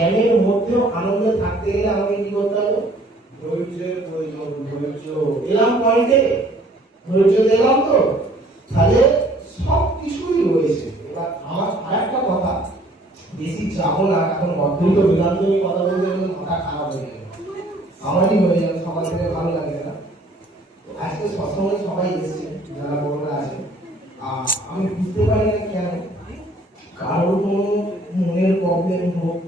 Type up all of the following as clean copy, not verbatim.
জ্ঞানের মধ্যেও আনন্দে থাকতে গেলে আমাকে কি করতে হবে? ধৈর্যের প্রয়োজন। ধৈর্য এলাম পয়েন্টে, ধৈর্য দিলাম তো, তাহলে সব কিছুই রয়েছে। এবার আমার আরেকটা কথা, বেশি যাবো না, এখন অদ্ভুত বিরান্দমী কথা বলতে গেলে মাথা খারাপ হয়ে যাবে, আমারই হয়ে যাবে, সকাল থেকে ভালো লাগে না। আজকে সবসময় সবাই এসছে যারা বড়রা আছে, আমি বুঝতে পারি না কেন কারোর কোনো মনের প্রবলেম হোক,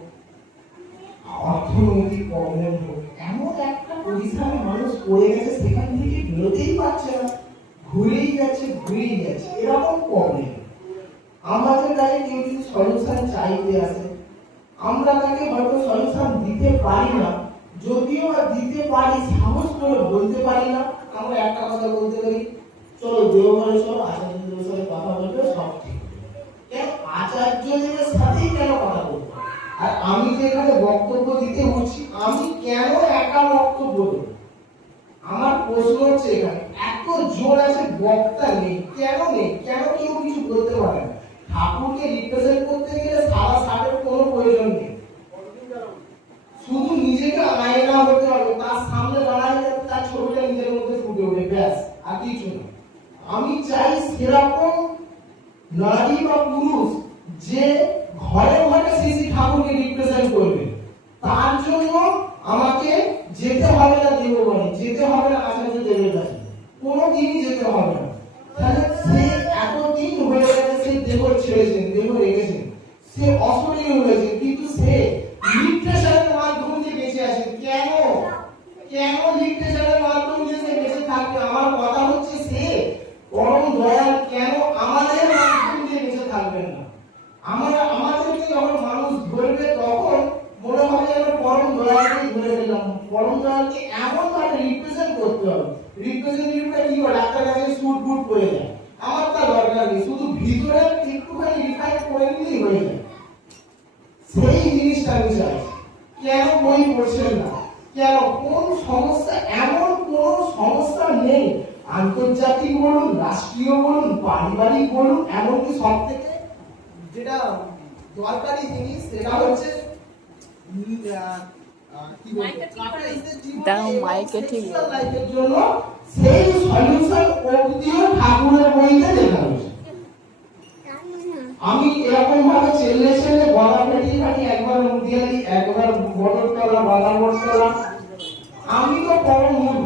অর্থনৈতিক প্রবলেম হোক, এমন একটা পজিশনে মানুষ পড়ে গেছে সেখান থেকে বেরোতেই পারছে না, ঘুরেই যাচ্ছে, এরকম প্রবলেম। আমাদের কাছে কেউ যদি সলিউশন চাইতে আসে, আমরা তাকে হয়তো সলিউশন দিতে পারি না, যদিও দিতে পারি সাহস করে বলতে পারি না। আমরা একটা কথা বলতে পারি, চলো দেওঘরে চলো, আচার্যদের সাথে কথা বলবে, সব ঠিক। কেন আচার্যদের সাথেই কেন কথা বলবো? আর আমি যেখানে বক্তব্য দিতে হচ্ছি, আমি কেন একা বক্তব্য দেব? আমার প্রশ্ন হচ্ছে এখানে এত জোর আছে, বক্তা নেই কেন? কেন কেউ কিছু বলতে পারে না? ঠাকুরকে রিপ্রেজেন্ট করতে গেলে সারা সারের কোনো প্রয়োজন নেই, শুধু নিজেকে আয়না হতে হবে, তার সামনে দাঁড়ালে তার ছবিটা নিজের মধ্যে ফুটে ওঠে, ব্যাস, আর কিছু না। আমি চাই সেরকম নারী বা পুরুষ যে ঘরে ঘরে শ্রী ঠাকুরকে রিপ্রেজেন্ট করবে। তার জন্য আমাকে যেতে হবে না দেববাড়ি, যেতে হবে না আচার্য দেবের কাছে, কোনো দিনই যেতে হবে না। তাহলে সে এতদিন হয়ে গেছে, সে দেব ছেড়েছেন, দেব রেখেছেন, সে অশরীর হয়েছে, কিন্তু সে লিপ্টেশনের মাধ্যম দিয়ে বেঁচে আছে। কেন লিপ্টেশনের মাধ্যম দিয়ে সে বেঁচে থাকবে? আমার কথা হচ্ছে, সে পরম দয়াল, কেন আমাদের মাধ্যম দিয়ে বেঁচে থাকবেন না? আমাদেরকে যখন মানুষ ধরবে তখন মনে হবে যেন পরম দয়ালকেই ধরে ফেললাম। পরম দয়ালকে এমন ভাবে রিপ্রেজেন্ট করতে হবে, রিপ্রেজেন্টেটিভটা কি হয়, ডাক্তার কাছে স্যুট বুট পরে যায়, আমার তা দরকার নেই, শুধু ভিতরে একটুখানি রিফাইন করে নিলেই হয়ে যায়। সেই জিনিসটা আমি চাই। কেন বই পড়ছেন না? কেন? কোন সমস্যা? এমন কোন সমস্যা নেই, আন্তর্জাতিক বলুন, রাষ্ট্রীয় বলুন, পারিবারিক বলুন, এমনকি সব থেকে যেটা দরকারি জিনিস সেটা হচ্ছে সেই সলিউশন অবধিও ঠাকুরের বইতে লেখা হয়েছে। আমি এরকম ভাবে ছেলে গলা ফেটি একবার মুদিয়ালি, একবার বদরতলা, বাদামতলা, আমি তো পরম মূর্খ,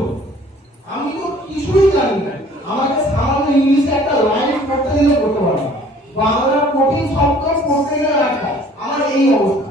আমি তো কিছুই জানি না। আমাকে সামান্য ইংলিশে একটা লাইন পড়তে দিলে পড়তে পারবো না, বাংলা কঠিন শব্দ পড়তে গেলে একটা, আমার এই অবস্থা।